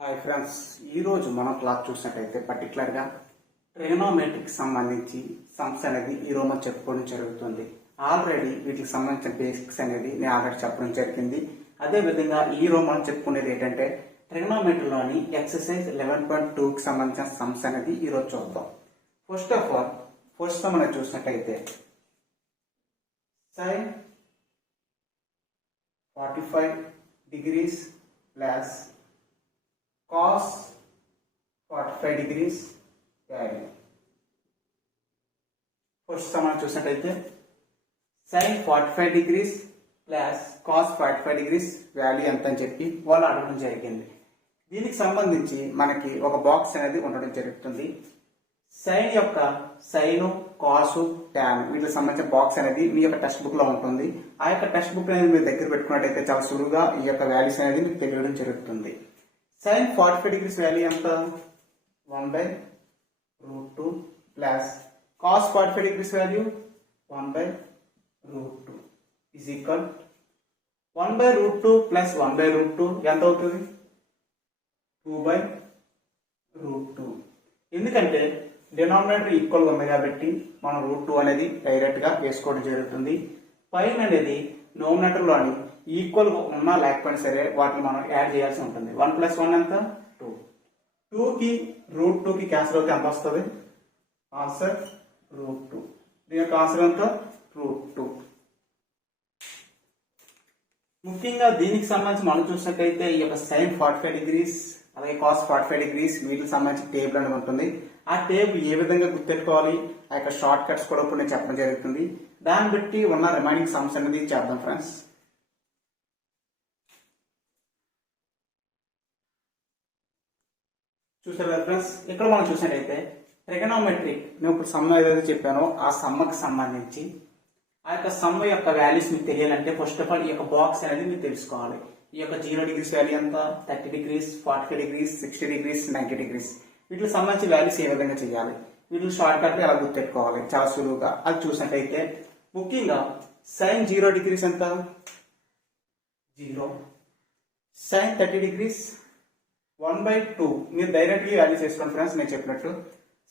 Hi friends, ఈరోజు మనం class చూసినట్టయితే పర్టికులర్గా ట్రిగనోమెట్రీకి సంబంధించి సమ్స్ అనేది ఈరోజు మనం చెప్పుకోవడం జరుగుతుంది. ఆల్రెడీ వీటికి సంబంధించిన బేసిక్స్ అనేది నేను ఆల్రెడీ చెప్పడం జరిగింది. అదేవిధంగా ఈరోజు మనం చెప్పుకునేది ఏంటంటే ట్రిగనోమెట్రీలోని ఎక్సర్సైజ్ 11.2కి సంబంధించిన సమ్స్ అనేది ఈరోజు చూద్దాం. ఫస్ట్ ఆఫ్ ఆల్ మనం చూసినట్టయితే sin 45 degrees plus cos 45 degrees value. First మనం చూసినట్టయితే sin 45 degrees plus cos 45 degrees value ఎంత అని చెప్పి వాళ్ళు అడగడం జరిగింది. దీనికి సంబంధించి మనకి ఒక బాక్స్ అనేది ఉండడం జరుగుతుంది. సైన్ యొక్క సైన్, కాసు, టాన్ వీటికి సంబంధించిన బాక్స్ అనేది మీ యొక్క టెక్స్ట్ బుక్ లో ఉంటుంది. ఆ యొక్క టెక్స్ట్ బుక్ అనేది మీరు దగ్గర పెట్టుకున్నట్టయితే చాలా సులువుగా ఈ యొక్క వాల్యూస్ అనేది మీకు తెలియడం జరుగుతుంది. sin 45 degrees వాల్యూ ఎంత? 1/√2 plus cos 45 degrees value 1/√2 is equal 1/√2 plus 1/√2 ఎంత అవుతుంది? 2/√2. ఎందుకంటే డినామినేటర్ ఈక్వల్ గా ఉంది కాబట్టి మనం √2 అనేది డైరెక్ట్ గా వేసుకోవడం జరుగుతుంది. పైన అనేది నోమినేటర్ లోని ఈక్వల్ ఉన్నా లేకపోయినా సరే వాటిని మనం యాడ్ చేయాల్సి ఉంటుంది. 1 + 1 ఎంత? 2. 2 కి √2 కి క్యాన్సిల్ అవుతే ఎంత వస్తుంది? ఆన్సర్ √2. దీని యొక్క ఆన్సర్ ఎంత? √2. ముఖ్యంగా దీనికి సంబంధించి మనం చూసినట్టయితే ఈ యొక్క sin 45 degrees అలాగే cos 45 degrees వీటికి సంబంధించి టేబుల్ అనేది ఉంటుంది. ఆ టేబుల్ ఏ విధంగా గుర్తెట్టుకోవాలి, ఆ యొక్క షార్ట్ కట్స్ కూడా ఇప్పుడు నేను చెప్పడం జరుగుతుంది. దాన్ని బట్టి ఉన్న రిమైనింగ్ సమ్స్ అనేది చేద్దాం ఫ్రెండ్స్. చూసారు కదా ఫ్రెండ్స్, ఇక్కడ మనం చూసినట్టయితే ట్రిగనోమెట్రిక్ నేను ఇప్పుడు సమ్ ఏదైతే చెప్పానో ఆ సమ్మకి సంబంధించి ఆ యొక్క సమ్ యొక్క వాల్యూస్ మీకు తెలియాలంటే ఫస్ట్ ఆఫ్ ఆల్ ఈ యొక్క బాక్స్ అనేది మీరు తెలుసుకోవాలి. ఈ యొక్క 0 degrees వాల్యూ ఎంత? 30 degrees, 45 degrees, 60 degrees, 90 degrees వీటికి సంబంధించి వాల్యూస్ ఏ విధంగా చేయాలి, వీటిని షార్ట్ కట్ ఎలా గుర్తెట్టుకోవాలి చాలా సులువుగా అది చూసినట్టయితే ముఖ్యంగా sin 0 degrees ఎంత? 0. sin 30 degrees 1/2 మీరు డైరెక్ట్లీ వాల్యూ చేసుకోండి ఫ్రెండ్స్. నేను చెప్పినట్టు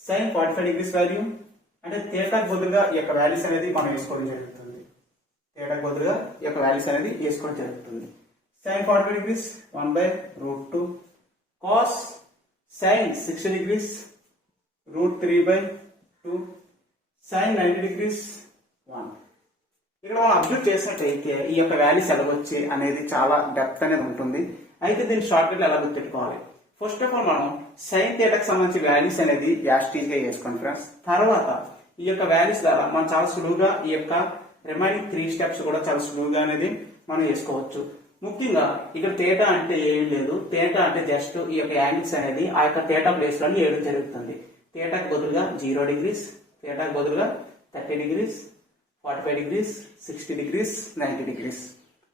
sin 45 degrees వాల్యూ అంటే థీటాకు బదులుగా ఈ యొక్క వాల్యూస్ అనేది మనం వేసుకోవడం జరుగుతుంది. థీటాకు బదులుగా ఈ యొక్క వాల్యూస్ అనేది వేసుకోవడం జరుగుతుంది. sin 45 degrees 1/√2 cos sin 60 degrees √3/2 sin 90 degrees 1. ఇక్కడ మనం అబ్జర్వ్ చేసినట్టయితే ఈ యొక్క వాల్యూస్ ఎలా వచ్చి అనేది చాలా డెప్త్ అనేది ఉంటుంది. అయితే దీన్ని షార్ట్ కట్ ఎలా గుర్తుపెట్టుకోవాలి? ఫస్ట్ ఆఫ్ ఆల్ మనం సైన్ థీటాకి సంబంధించి వాల్యూస్ అనేది యాస్టీజ్ గా వేసుకోండి ఫ్రెండ్స్. తర్వాత ఈ యొక్క వాల్యూస్ ద్వారా మనం చాలా సులువుగా ఈ యొక్క రిమైనింగ్ 3 స్టెప్స్ కూడా చాలా సులువుగా అనేది మనం వేసుకోవచ్చు. ముఖ్యంగా ఇక్కడ థీటా అంటే ఏం లేదు, థీటా అంటే జస్ట్ ఈ యొక్క యాంగిల్స్ అనేది ఆ యొక్క థీటా ప్లేస్ లో వేయడం జరుగుతుంది. థీటాకు బదులుగా 0 degrees, థీటాకు బదులుగా 30 degrees, 45 degrees, 60 degrees, 90 degrees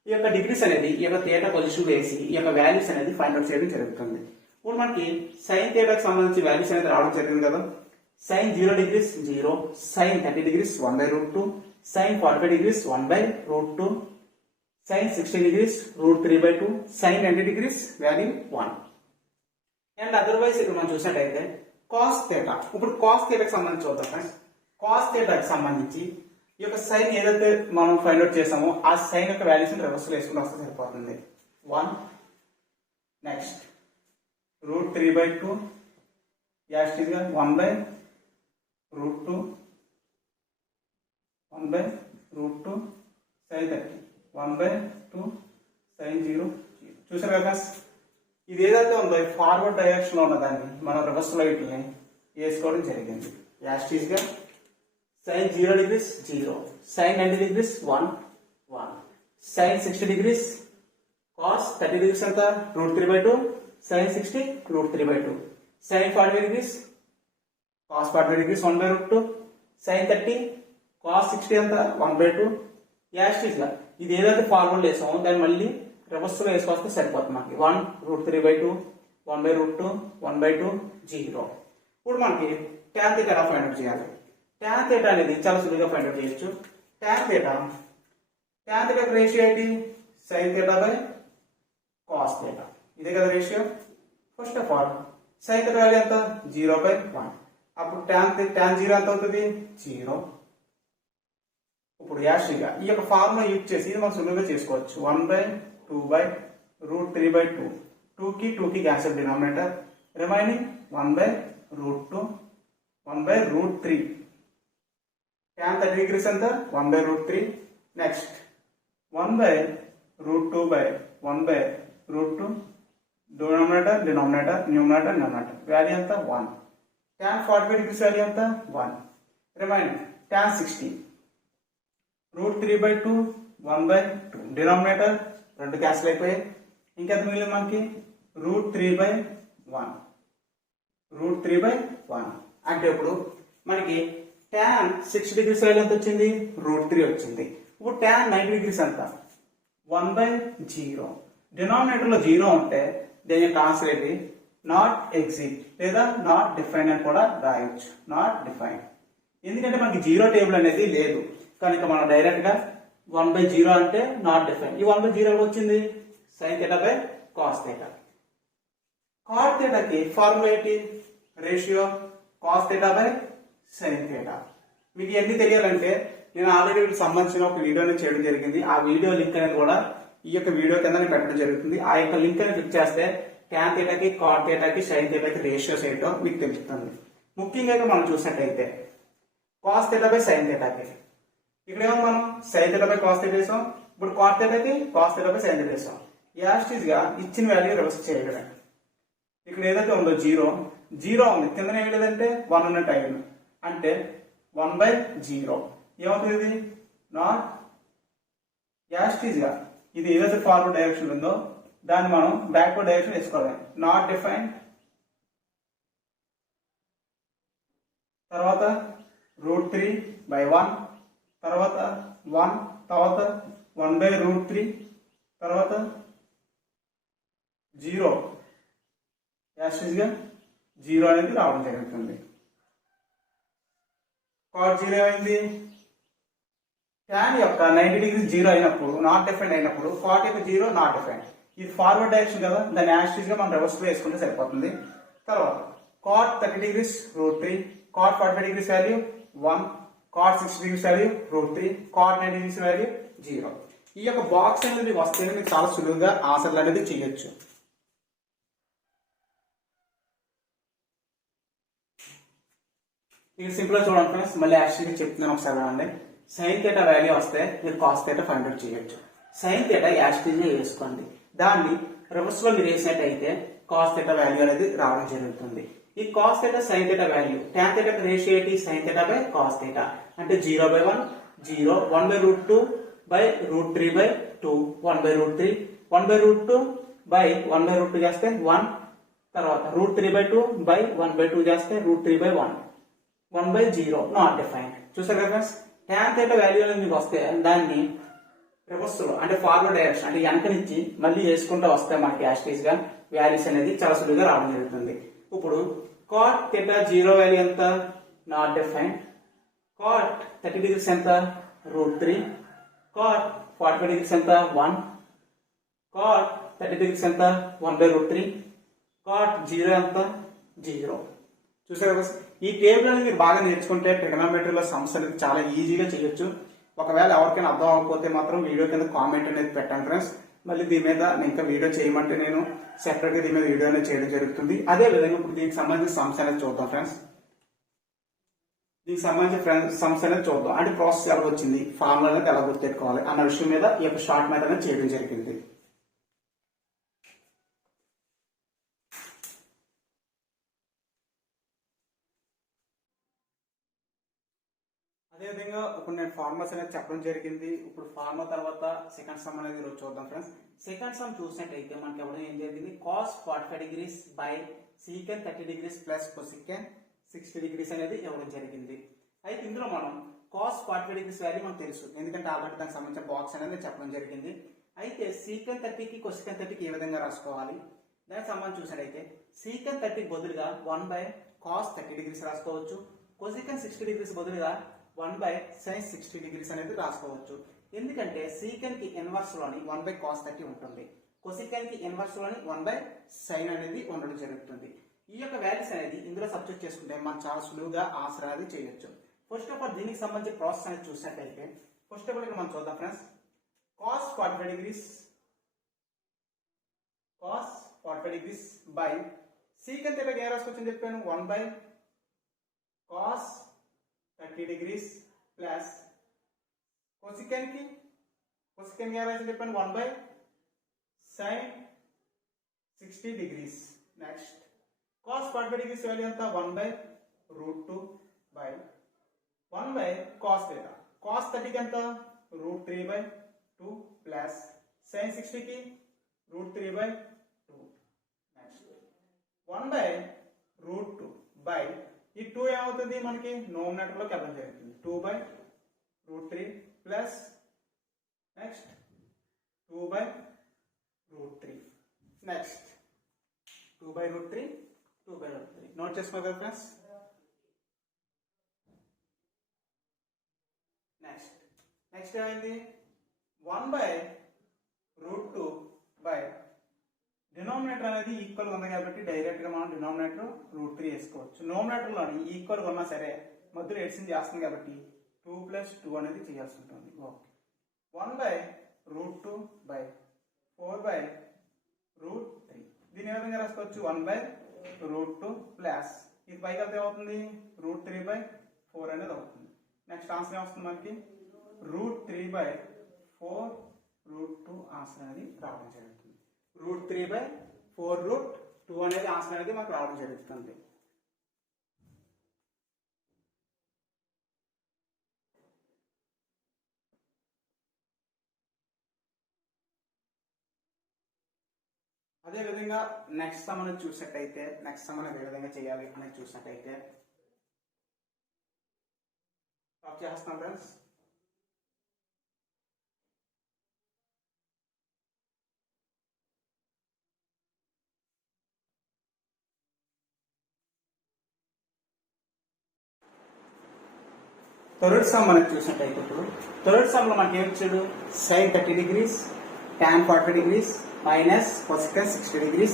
ఈ యొక్క డిగ్రీస్ అనేది ఈ యొక్క థీటా పొజిషన్ వేసి ఈ యొక్క వాల్యూస్ అనేది ఫైండ్ అవుట్ చేయడం జరుగుతుంది. ఇప్పుడు మనకి సైన్ థీటాకు సంబంధించి వాల్యూస్ అనేది రావడం జరిగింది కదా. sin 0 degrees 0, sin 30 degrees 1/√2, sin 45 degrees 1/√2, sin 60 degrees √3/2, sin 90 degrees value 1. And otherwise ఇక్కడ మనం చూసినట్టయితే cos theta. ఇప్పుడు cos theta కి సంబంధించి చూద్దాం ఫ్రెండ్స్. cos theta కి సంబంధించి ఈ యొక్క సైన్ ఏదైతే మనం ఫైండ్ అవుట్ చేసామో ఆ సైన్ యొక్క వాల్యూస్ రివర్స్ లో వేసుకుని వస్తే సరిపోతుంది. 1 నెక్స్ట్ √3/2 యాస్టీజ్ గా 1/√2 1/√2 sin 30 1/2 sin 0. చూసారు కదా, ఇది ఏదైతే ఉందో ఫార్వర్డ్ డైరెక్షన్ లో ఉన్నదాన్ని మనం రివర్స్ లో వీటిని వేసుకోవడం జరిగింది. యాస్టీజ్ గా sin 0 degrees 0, sin 90 degrees 1 1, sin 60 degrees cos 30 degrees ఎంత? √3/2, sin 60 √3/2, sin 45 degrees cos 45 degrees 1/√2, sin 30 cos 60 ఎంత? 1/2. యాస్టీజ్ గా ఇది ఏదైతే ఫార్వర్డ్ వేసామో దాన్ని మళ్ళీ రివర్స్ లో వేసుకొస్తే సరిపోతుంది. మనకి 1 √3/2, 1/√2, 1/2, 0. ఇప్పుడు మనకి tan theta ఎలా ఫైండ్ అవుట్ చేయాలి? tan theta అనేది చాలా సులువుగా ఫైండ్ అవుట్ చేయొచ్చు. tan theta రేషియో ఏంటి? sin theta by cos theta. ఇదే కదా ratio. First of all sine theta value ఎంత 0/1. అప్పుడు tan 0 ఎంత అవుతుంది 0. ఇప్పుడు యాషిగా ఈ యొక్క ఫార్ములా యూజ్ చేసి ఇది మనం సులువుగా చేసుకోవచ్చు. 1/2/√3/2. 2కి cancel denominator, remaining 1/√2 1/√3. tan 30 degrees ఎంత 1/√3. నెక్స్ట్ 1/√2/1/√2. డినామినేటర్ న్యూమరేటర్ వాల్యూ ఎంత 1. tan 45 degrees వాల్యూ ఎంత 1. Remaining tan 60 √3/2 1/2. డినామినేటర్ 2 క్యాన్సిల్ అయిపోయాయి. ఇంకెంత మిగిలింది మనకి √3/1. అంటే ఇప్పుడు మనకి tan 60 degrees వాల్యూ ఎంత వచ్చింది √3 వచ్చింది. ఇప్పుడు tan 90 degrees ఎంత 1/0. డినామినేటర్ లో 0 ఉంటే దీని యొక్క ఆన్సర్ ఏంటి నాట్ ఎగ్జిట్ లేదా నాట్ డిఫైన్ అని కూడా రాయొచ్చు. నాట్ డిఫైన్ ఎందుకంటే మనకి 0 టేబుల్ అనేది లేదు కనుక మనం డైరెక్ట్ గా 1/0 అంటే నాట్ డిఫైన్. ఈ 1/0 వచ్చింది sin θ బై cos θ. cot θ కి ఫార్ములా ఏంటి రేషియో cos θ బై sin θ. మీకు ఇవన్నీ తెలియాలంటే నేను ఆల్రెడీ వీటికి సంబంధించిన ఒక వీడియోని చేయడం జరిగింది. ఆ వీడియో లింక్ అనేది కూడా ఈ యొక్క వీడియో కింద పెట్టడం జరుగుతుంది. ఆ యొక్క లింక్ అని క్లిక్ చేస్తే tan θ కి cot θ కి sin θ కి రేషియోస్ ఏంటో మీకు తెలుస్తుంది. ముఖ్యంగా మనం చూసినట్టయితే cos θ బై sin θ కి ఇక్కడేమో మనం sin θ బై cos θ వేసాం. ఇప్పుడు cot θ కి cos θ బై sin θ వేసాం. యాస్టీస్ గా ఇచ్చిన వాల్యూ రివర్స్ చేయడమే. ఇక్కడ ఏదైతే ఉందో 0 ఉంది, కింద ఏమి లేదంటే 1 ఉన్నట్టు అయింది. అంటే 1/0 ఏమవుతుంది ఇది నాట్ యాస్టీస్ గా ఇది ఏదైతే ఫార్వర్డ్ డైరెక్షన్ ఉందో దాన్ని మనం బ్యాక్వర్డ్ డైరెక్షన్ వేసుకోవాలి. నాట్ డిఫైన్ తర్వాత √3/1 తర్వాత 1 తర్వాత 1/√3 తర్వాత 0 యాస్టీస్ గా 0 అనేది రావడం జరుగుతుంది. cot 0 ఏమైంది tan యొక్క 90 degrees 0 అయినప్పుడు నాట్ డిఫైన్ అయినప్పుడు cot యొక్క 0 నాట్ డిఫైన్. ఇది ఫార్వర్డ్ డైరెక్షన్ కదా దాన్ని యాస్టీస్ గా మనం రివర్స్ లో వేసుకుంటే సరిపోతుంది. తర్వాత cot 30 degrees √3, cot 45 degrees value 1, cot 60 degrees value √3, cot 90 degrees value 0. ఈ యొక్క బాక్స్ అనేది వస్తేనే మీకు చాలా సులువుగా ఆన్సర్లు అనేది చేయొచ్చు. ఇక సింపుల్ గా చూడండి ఫ్రెండ్స్, మళ్ళీ యాక్చువల్గా చెప్తున్నాను ఒకసారి అండి. sin θ వాల్యూ వస్తే మీరు cos θ ఫైండ్ అవుట్ చేయొచ్చు. sin θ యాక్చువల్గా వేసుకోండి, దాన్ని రివర్స్ లో మీరు వేసినట్టయితే cos θ వాల్యూ అనేది రావడం జరుగుతుంది. ఈ cos θ sin θ value tan θ ratio ఏంటి sin θ బై cos θ అంటే 0/1 0 1/√2/√3/2 1/√3 1/√2 1/√2 చేస్తే 1 తర్వాత √3/2/1/2 చేస్తే √3/1 1/0 నాట్ డిఫైన్డ్. చూసారు కదా ఫ్రెండ్స్, tan θ వాల్యూ అనేది మీకు వస్తే దాన్ని రివర్స్ లో అంటే ఫార్వర్డ్ డైరెక్షన్ అంటే వెనక నుంచి మళ్ళీ వేసుకుంటూ వస్తే మనకి యాస్టీస్ గా వాల్యూస్ అనేది చాలా సులువుగా రావడం జరుగుతుంది. ఇప్పుడు cot θ 0 వాల్యూ ఎంత నాట్ డిఫైన్డ్. cot 30 degrees ఎంత √3, cot 45 degrees ఎంత 1, cot 30 degrees ఎంత 1/√3, cot 0 ఎంత 0. చూసారు కదా, ఈ టేబుల్ అనేది మీరు బాగా నేర్చుకుంటే ట్రిగనోమెట్రీలో సమస్యలు చాలా ఈజీగా చేయొచ్చు. ఒకవేళ ఎవరికైనా అర్థం అవ్వకపోతే మాత్రం వీడియో కింద కామెంట్ అనేది పెట్టండి ఫ్రెండ్స్. మళ్ళీ దీని మీద ఇంకా వీడియో చేయమంటే నేను సెపరేట్ గా దీని మీద వీడియో అనేది చేయడం జరుగుతుంది. అదే విధంగా ఇప్పుడు దీనికి సంబంధించిన సమస్య అనేది చూద్దాం ఫ్రెండ్స్. దీనికి సంబంధించిన సమస్య అనేది చూద్దాం. అంటే ప్రాసెస్ ఎలా వచ్చింది, ఫార్ములా అనేది ఎలా గుర్తెట్టుకోవాలి అన్న విషయం మీద ఈ యొక్క షార్ట్ మ్యాథ్ అనేది చేయడం జరిగింది. అదేవిధంగా ఇప్పుడు నేను ఫార్ములాస్ అనేది చెప్పడం జరిగింది. ఇప్పుడు ఫార్ములా తర్వాత సెకండ్ సమ్ అనేది ఈరోజు చూద్దాం ఫ్రెండ్స్. సెకండ్ సమ్ చూసినట్టయితే మనకి ఎవరు ఏం జరిగింది cos 45 degrees by secant 30 degrees plus cosecant 60 degrees అనేది ఇవ్వడం జరిగింది. అయితే ఇందులో మనం cos 45 degrees వాల్యూ మనకు తెలుసు, ఎందుకంటే ఆల్రెడీ దానికి సంబంధించిన బాక్స్ అనేది చెప్పడం జరిగింది. అయితే secant 30 కి cosecant 30 కి ఏ విధంగా రాసుకోవాలి దానికి సంబంధించి చూసినట్టయితే secant 30 బదులుగా 1/cos 30 degrees రాసుకోవచ్చు, cosecant 60 degrees బదులుగా 1/sin 60 degrees అనేది రాసుకోవచ్చు. ఎందుకంటే secant కి ఇన్వర్స్ లోని 1/cos 30 ఉంటుంది. కొసికెన్ కి ఇన్వర్స్ లోని 1/sin అనేది ఉండడం జరుగుతుంది. ఈ యొక్క వాల్యూస్ అనేది ఇందులో సబ్స్టిట్యూట్ చేసుకుంటే మనం చాలా సులువుగా ఆన్సర్ అనేది చేయొచ్చు. ఫస్ట్ ఆఫ్ ఆల్ దీనికి సంబంధించి ప్రాసెస్ అనేది చూసినట్లయితే ఫస్ట్ ఆఫ్ ఆల్ ఇక్కడ మనం చూద్దాం friends. cos 45 degrees by secant theta ఏ రాసుకోవచ్చని చెప్పాను 1/cos 30 degrees ప్లస్ cosecant కి ఏ రాసుకోవచ్చని చెప్పాను 1/sin 60 degrees. Next cos 45 degrees value ఎంత 1/√2 by 1/cos theta. cos 30 కి ఎంత √3/2 ప్లస్ sin 60 కి √3/2. నెక్స్ట్ 1/√2 by ఈ 2 ఏమవుతుంది మనకి నోమినేటర్ లోకి వెళ్ళడం జరుగుతుంది 2/√3 ప్లస్ నెక్స్ట్ 2/√3. నెక్స్ట్ 2/√3 నోట్ చేసుకోవాలి కదా ఫ్రెండ్స్. నెక్స్ట్ ఏమైంది 1/√2 by డినామినేటర్ అనేది ఈక్వల్ ఉంది కాబట్టి డైరెక్ట్ గా మనం డినామినేటర్ √3 వేసుకోవచ్చు. నోమినేటర్ లోని ఈక్వల్ ఉన్నా సరే మధ్యలో ఎడిషన్ చేస్తుంది కాబట్టి 2 + 2 అనేది చేయాల్సి ఉంటుంది. ఓకే 1/√2 by 4/√3 దీని ఏ విధంగా రాసుకోవచ్చు 1/√2 ప్లస్ ఇది పైకి వెళ్తే ఏమవుతుంది √3/4 అనేది అవుతుంది. నెక్స్ట్ ఆన్సర్ ఏమొస్తుంది మనకి √3/4√2 ఆన్సర్ అనేది రావడం జరుగుతుంది. √3/4√2 అనేది ఆన్సర్ అనేది మనకు రావడం జరుగుతుంది. అదే విధంగా నెక్స్ట్ సమ్ అనేది చూసినట్టయితే నెక్స్ట్ సమ్ అనేది ఏ విధంగా చేయాలి అనేది చూసినట్టయితే స్టాప్ చేస్తాం ఫ్రెండ్స్. థర్డ్ సమ్ మనకి చూసినట్టయితే ఇప్పుడు థర్డ్ సమ్ లో మనకి ఏం ఇచ్చాడు sin 30 degrees tan 45 degrees minus cosecant 60 degrees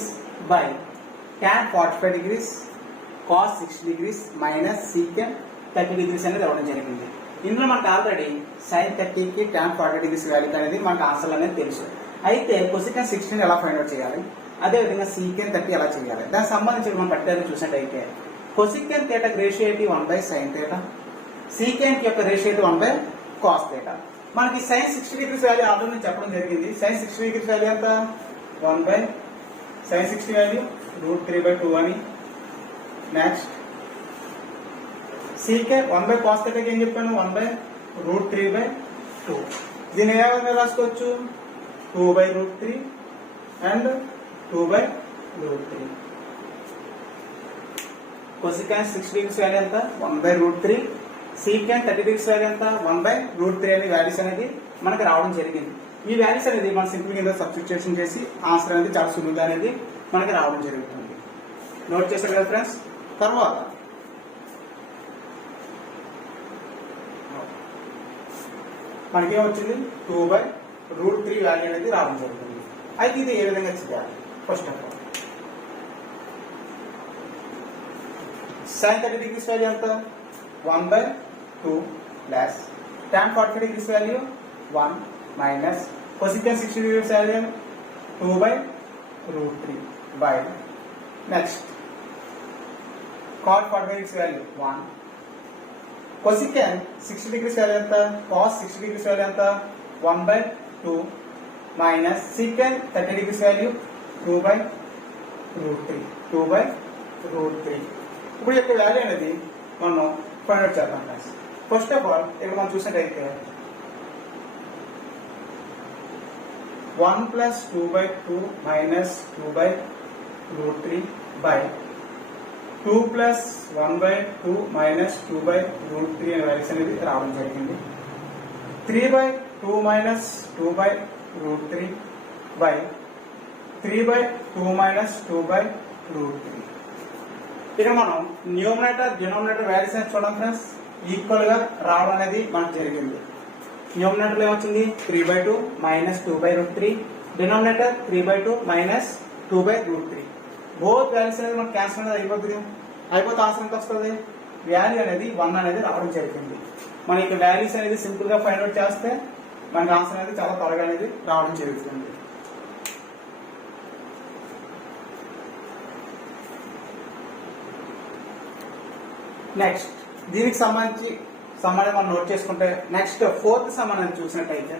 by tan 45 degrees cos 60 degrees minus secant 30 degrees అనేది రావడం జరిగింది. ఇందులో మనకు ఆల్రెడీ sin 30 కి tan 45 degrees వాల్యూ అనేది మనకు ఆన్సర్ అనేది తెలుసు. అయితే cosecant 60 ఎలా ఫైండ్ అవుట్ చేయాలి, అదే విధంగా secant 30 ఎలా చేయాలి, దానికి సంబంధించి మనం పట్టికలు చూసినట్టయితే cosecant theta రేషియో ఏంటి 1/sin theta, secant యొక్క రేషియో 1/cos theta. మనకి sin 60 degrees వాల్యూ ఆల్రెడీ నేను చెప్పడం జరిగింది. sin 60 degrees వాల్యూ ఎంత 1/sin 60 వాల్యూ √3/2 అని. నెక్స్ట్ secant 1/cos theta ఏం చెప్పాను 1/√3/2. దీన్ని ఏ విధంగా రాసుకోవచ్చు 2/√3 అండ్ 2/√3. cosecant 60 degrees వాల్యూ ఎంత 1/√3, secant 30 degrees వాల్యూ ఎంత 1/√3 అనే వాల్యూస్ అనేది మనకి రావడం జరిగింది. ఈ వాల్యూస్ అనేది మనం సింపుల్ గా సబ్స్టిట్యూషన్ చేసి ఆన్సర్ అనేది చాలా సులువుగా అనేది మనకి రావడం జరుగుతుంది. నోట్ చేశారు కదా ఫ్రెండ్స్. తర్వాత మనకి ఏమొచ్చింది 2/√3 వాల్యూ అనేది రావడం జరుగుతుంది. అయితే ఇది ఏ విధంగా చేయాలి, first of all sin 30 degrees value ఎంత 1/2 plus tan 45 degrees value 1 minus cosecant 60 degrees value 2/√3 by next cos 45 degrees value 1 cosecant 60 degrees value ఎంత cos 60 degrees వాల్యూ ఎంత 1/2 మైనస్ secant 30 degrees వాల్యూ 2/√3. ఇప్పుడు యొక్క వాల్యూ అనేది మనం ఫైండ్ అవుట్ చేద్దాం friends. First of all ఇక్కడ మనం చూసినట్టయితే 1 + 2/2 మైనస్ 2/√3 by 2 + 1/2 మైనస్ 2/√3 అనే వాల్యూస్ అనేది రావడం జరిగింది. 3/2 మైనస్ 2/√3 by 3/2 మైనస్ 2/√3. ఇక్కడ మనం న్యూమరేటర్ డినామినేటర్ వాల్యూస్ అని చూడండి ఫ్రెండ్స్ ఈక్వల్ గా రావడం అనేది మనకు జరిగింది. న్యూమరేటర్ ఏమొచ్చింది 3/2 minus 2/√3 denominator 3/2 minus 2/√3. Both values అనేది మనకు క్యాన్సిల్ అనేది అయిపోతుంది. అయిపోతే ఆన్సర్ ఎంత వస్తుంది? వాల్యూ అనేది 1 అనేది రావడం జరిగింది. మనకి వాల్యూస్ అనేది సింపుల్ గా ఫైండ్ అవుట్ చేస్తే మనకి ఆన్సర్ అనేది చాలా త్వరగా అనేది రావడం జరుగుతుంది. నెక్స్ట్ దీనికి సంబంధించి సమాధానం మనం నోట్ చేసుకుంటే నెక్స్ట్ ఫోర్త్ సమాధానం చూసినట్టయితే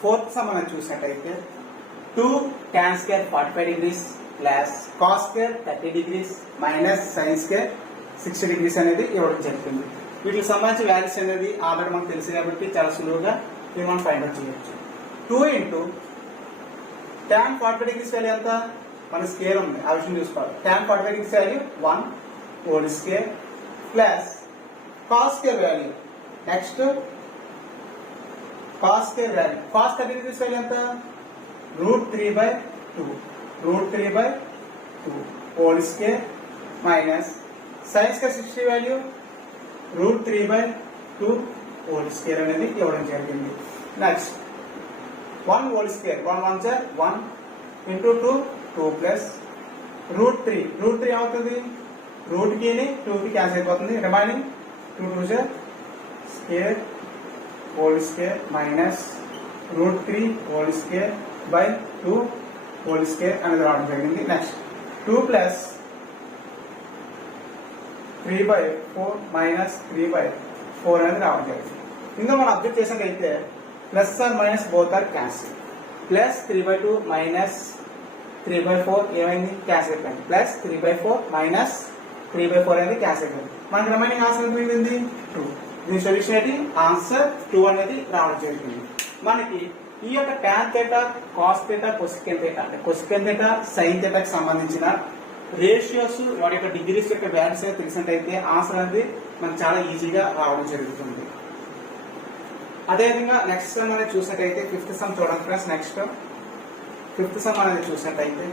ఫోర్త్ సమాధానం చూసినట్టయితే 2 tan square 45 degrees plus cos square 30 degrees minus sin square 60 degrees అనేది ఇవ్వడం జరుగుతుంది. వీటికి సంబంధించి వాల్యూస్ అనేది ఆల్రెడీ మనకు తెలుసు కాబట్టి చాలా సులువుగా మనం ఫైండ్ అవుట్ చేయొచ్చు. 2 ఇంటూ tan 45 degrees వాల్యూ ఎంత? మన స్కేల్ ఉంది, ఆ విషయం చూసుకోవాలి. tan 45 degrees value 1 whole square plus cos square value next cos square value cos 30 degrees value ఎంత? √3/2 whole square minus sin square 60 value √3/2 whole square అనేది ఇవ్వడం జరిగింది. Next 1 whole square 1 1 sir 1 into 2 2 plus √3 అవుతుంది. Route కి 2 కి cancel అయిపోతుంది. Remaining 2 2 sir square whole square minus √3 whole square by 2 whole square అనేది రావడం జరిగింది. నెక్స్ట్ 2 ప్లస్ 3/4 మైనస్ 3/4 అనేది రావడం జరిగింది. ఇందులో మనం అబ్జర్వ్ చేసినట్లయితే plus or minus both are cancel. Plus 3/2 minus 3/4 ఏమైంది? క్యాన్సిల్ అయిపోయింది. ప్లస్ 3/4 మైనస్ 3/4 అనేది క్యాన్సిల్ అయిపోయింది. మనకి రిమైనింగ్ ఆన్సర్ ఎంత మిగిలింది? 2. దీని సొల్యూషన్ ఏంటి? ఆన్సర్ 2 అనేది రావడం జరిగింది. మనకి ఈ యొక్క tan θ, cos θ, cosecant θ అంటే cosecant θ, sin θ కి సంబంధించిన రేషియోస్ వాటి యొక్క డిగ్రీస్ యొక్క వాల్యూస్ తెలిసినట్టయితే ఆన్సర్ అనేది మనకు చాలా ఈజీగా రావడం జరుగుతుంది. అదేవిధంగా నెక్స్ట్ సమ్ అనేది చూసినట్టయితే ఫిఫ్త్ సమ్ చూడండి ఫ్రెండ్స్. నెక్స్ట్ ఫిఫ్త్ సమ్ అనేది చూసినట్టయితే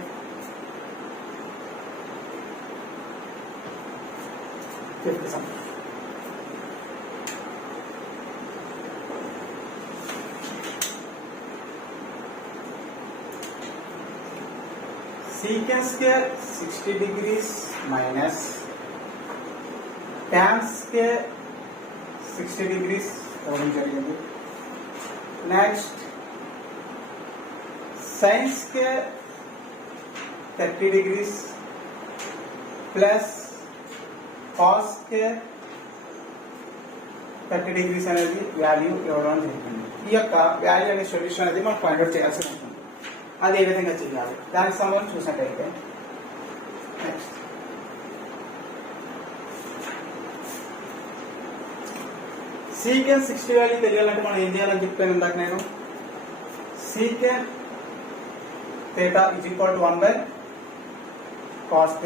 fifth sum secant square 60 degrees minus tan square 60 degrees ఇవ్వడం జరిగింది. Next sin square 30 degrees plus cos square 30 degrees అనేది వాల్యూ ఇవ్వడం జరిగింది. ఈ యొక్క వాల్యూ అనే సొల్యూషన్ అనేది మనం ఫైండ్ అవుట్ చేయాల్సి ఉంటుంది. అది ఏ విధంగా చేయాలి దానికి సంబంధించి చూసినట్టయితే నెక్స్ట్ సీకెంట్ 60 వాల్యూ తెలియాలంటే మనం ఏం చేయాలని చెప్పాను ఇందాక నేను. Secant θ is equal to 1/cos θ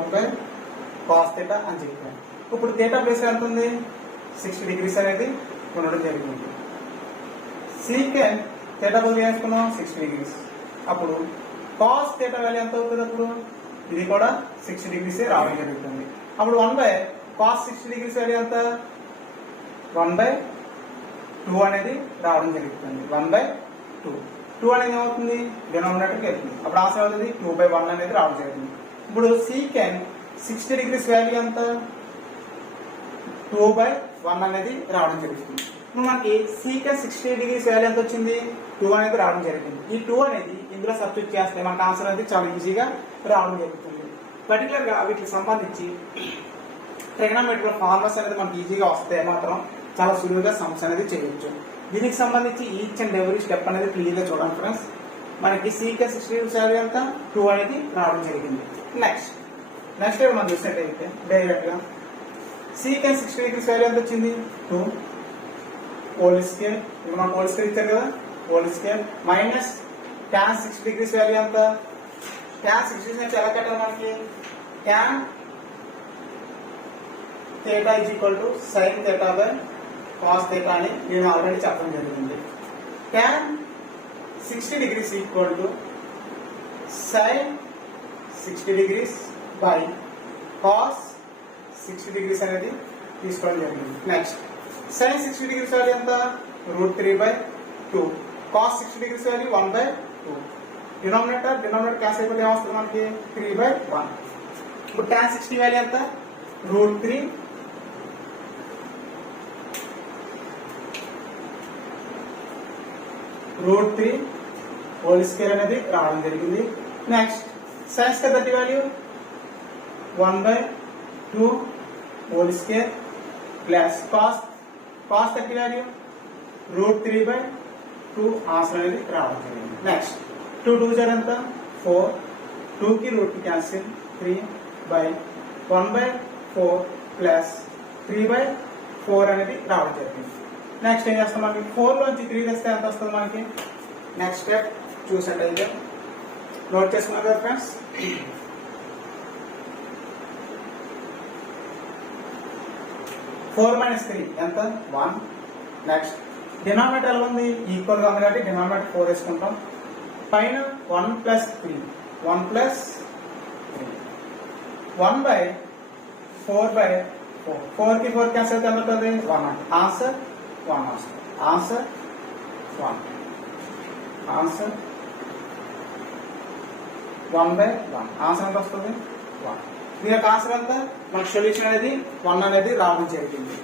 1/cos θ అని చెప్పాను. ఇప్పుడు θ ప్లేస్ ఎంత ఉంది? 60 degrees అనేది ఉండడం జరిగింది. సీకెంట్ θ బదులు వేసుకున్నాం 60 degrees. అప్పుడు cos θ వాల్యూ ఎంత అవుతుంది? అప్పుడు ఇది కూడా 60 degrees రావడం జరుగుతుంది. అప్పుడు 1/cos 60 degrees వాల్యూ ఎంత? 1/2 అనేది రావడం జరుగుతుంది. 1/2 అనేది ఏమవుతుంది? డినామినేటర్కి వెళ్తుంది. అప్పుడు ఆన్సర్ అవుతుంది 2/1 అనేది రావడం జరుగుతుంది. ఇప్పుడు సీకెంట్ 60 degrees వాల్యూ ఎంత? 2/1 అనేది రావడం జరుగుతుంది. ఇప్పుడు మనకి సీకెంట్ 60 degrees వాల్యూ ఎంత వచ్చింది? 2 అనేది రావడం జరిగింది. ఈ 2 అనేది ఇందులో సబ్స్టిట్యూట్ చేస్తే మనకు ఆన్సర్ అనేది చాలా ఈజీగా రావడం జరుగుతుంది. పర్టికులర్ గా వీటికి సంబంధించి ట్రిగనోమెట్రికల్ ఫార్ములాస్ అనేది మనకి ఈజీగా వస్తే మాత్రం చాలా సులువుగా సమ్స్ అనేది చేయొచ్చు. దీనికి సంబంధించి ఈచ్ అండ్ ఎవరీ స్టెప్ అనేది క్లియర్ గా చూడండి ఫ్రెండ్స్. మనకి సీకెంట్ 60 degrees వాల్యూ ఎంత? 2 అనేది రావడం జరిగింది. నెక్స్ట్ మనం చూసినట్టయితే డైరెక్ట్ గా సీకెంట్ 60 degrees వాల్యూ ఎంత వచ్చింది? 2 హోల్ స్క్వేర్. ఇప్పుడు మనం హోల్ స్క్వేర్ ఇచ్చారు కదా, whole square minus tan 60 degrees value ఎంత? tan 60 degrees అంటే ఎలా కట్టాలి మనకి? tan θ is equal to sin θ by cos θ అని నేను ఆల్రెడీ చెప్పడం జరిగింది. tan 60 degrees equal to sin 60 degrees by cos 60 degrees అనేది తీసుకోవడం జరిగింది. నెక్స్ట్ సైన్ 60 degrees వాల్యూ ఎంత? √3/2. Cos 60 degrees value 1/2. Denominator cancel అయిపోతే ఏమొస్తుంది మనకి? 3/1. ఇప్పుడు tan 60 వాల్యూ ఎంత? √3 హోల్ స్క్వేర్ అనేది రావడం జరిగింది. Next sin square 30 value 1/2 whole square plus cos 30 value √3/2 answer అనేది రావడం జరిగింది. నెక్స్ట్ 2 2 జర్ ఎంత? 4. 2 కి రూట్ క్యాన్సిల్ 3/1/4 ప్లస్ 3/4 అనేది రావడం జరిగింది. నెక్స్ట్ ఏం చేస్తాం? మనకి 4 లోంచి 3 తెస్తే ఎంత వస్తుంది మనకి? నెక్స్ట్ స్టెప్ చూసినట్టయితే నోట్ చేసుకున్నారు కదా ఫ్రెండ్స్. 4 - 3 ఎంత? 1. నెక్స్ట్ డినామినేటర్ ఎలా ఉంది? ఈక్వల్ గా ఉంది కాబట్టి డినామినేటర్ 4 వేసుకుంటాం. పైన 1 + 3 1/4/4 4 కి 4 క్యాన్సిల్ అయితే ఎంత అవుతుంది? 1. ఆన్సర్ 1 వస్తుంది. ఆన్సర్ 1. ఆన్సర్ 1/1. ఆన్సర్ ఎంత వస్తుంది? 1. దీని యొక్క ఆన్సర్ ఎంత? మనకు సొల్యూషన్ అనేది 1 అనేది రావడం జరిగింది.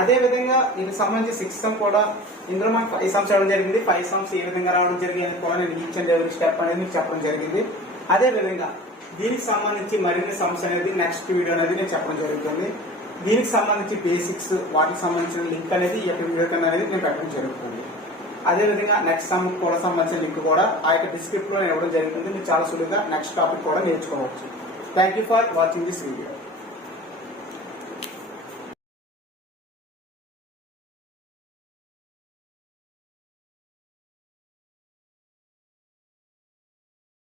అదే విధంగా ఇది సంబంధించి 6 సమ్ కూడా ఇందులో మనకు 5 సమ్స్ రావడం జరిగింది. 5 సమ్స్ ఏ విధంగా రావడం జరిగింది కూడా నేను ఈచ్ అండ్ ఎవ్రీ స్టెప్ అనేది మీకు చెప్పడం జరిగింది. అదే విధంగా దీనికి సంబంధించి మరిన్ని సమ్స్ అనేది నెక్స్ట్ వీడియో అనేది నేను చెప్పడం జరుగుతుంది. దీనికి సంబంధించి బేసిక్స్ వాటికి సంబంధించిన లింక్ అనేది ఈ యొక్క వీడియో కింద అనేది నేను పెట్టడం జరుగుతుంది. అదేవిధంగా నెక్స్ట్ సమ్ కూడా సంబంధించిన లింక్ కూడా ఆ యొక్క డిస్క్రిప్షన్ లో ఇవ్వడం జరుగుతుంది. మీరు చాలా సులువుగా నెక్స్ట్ టాపిక్ కూడా నేర్చుకోవచ్చు. Thank you for watching this video.